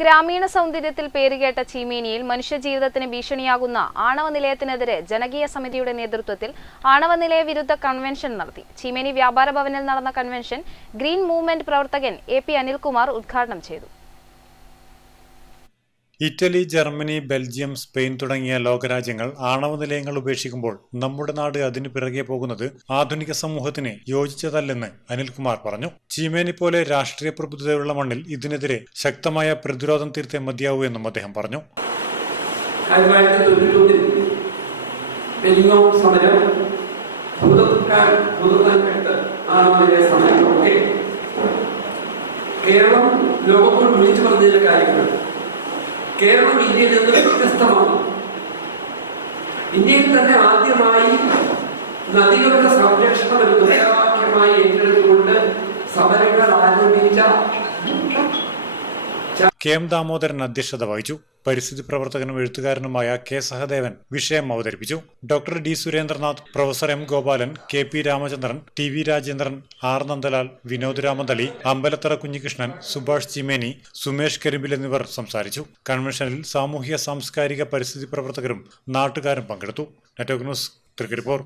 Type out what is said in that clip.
ഗ്രാമീണ സൗന്ദര്യത്തിൽ പേരുകേട്ട ചീമേനിയിൽ മനുഷ്യജീവിതത്തിന് ഭീഷണിയാകുന്ന ആണവ നിലയത്തിനെതിരെ ജനകീയ സമിതിയുടെ നേതൃത്വത്തിൽ ആണവ നിലയ വിരുദ്ധ കൺവെൻഷൻ നടത്തി. ചീമേനി വ്യാപാര ഭവനിൽ നടന്ന കൺവെൻഷൻ ഗ്രീൻ മൂവ്മെന്റ് പ്രവർത്തകൻ എ പി അനിൽകുമാർ ഉദ്ഘാടനം ചെയ്തു. ഇറ്റലി ജർമ്മനി ബെൽജിയം സ്പെയിൻ തുടങ്ങിയ ലോകരാജ്യങ്ങൾ ആണവ നിലയങ്ങൾ ഉപേക്ഷിക്കുമ്പോൾ നമ്മുടെ നാട് അതിനു പിറകെ പോകുന്നത് ആധുനിക സമൂഹത്തിന് യോജിച്ചതല്ലെന്ന് അനിൽകുമാർ പറഞ്ഞു. ചീമേനി പോലെ രാഷ്ട്രീയ പ്രബുദ്ധതയുള്ള മണ്ണിൽ ഇതിനെതിരെ ശക്തമായ പ്രതിരോധം തീർത്തേ മതിയാവൂ എന്നും അദ്ദേഹം പറഞ്ഞു. സമരം കേരളം ലോകത്തോട് വിളിച്ചു പറഞ്ഞ കാര്യങ്ങൾ കേരളം ഇന്ത്യയിൽ നിന്ന് വ്യത്യസ്തമാണ്. ഇന്ത്യയിൽ തന്നെ ആദ്യമായി നദികളുടെ സംരക്ഷണം ഒരു മുദ്രാവാക്യമായി ഏറ്റെടുത്തുകൊണ്ട് സമരങ്ങൾ ആരംഭിച്ച കെ എം ദാമോദരൻ അധ്യക്ഷത വഹിച്ചു. പരിസ്ഥിതി പ്രവർത്തകനും എഴുത്തുകാരനുമായ കെ സഹദേവൻ വിഷയം അവതരിപ്പിച്ചു. Doctor D Surendranath professor M Gopalan K P Ramachandran T V Rajendran R Nandalal Vinod Ramanthali Ambalathara Kunhikrishnan Subhash Cheemeni Sumesh Karimbil എന്നിവർ സംസാരിച്ചു. കൺവെൻഷനിൽ സാമൂഹ്യ സാംസ്കാരിക പരിസ്ഥിതി പ്രവർത്തകരും നാട്ടുകാരും പങ്കെടുത്തു. ന്യൂസ് തൃക്കരിപ്പൂർ.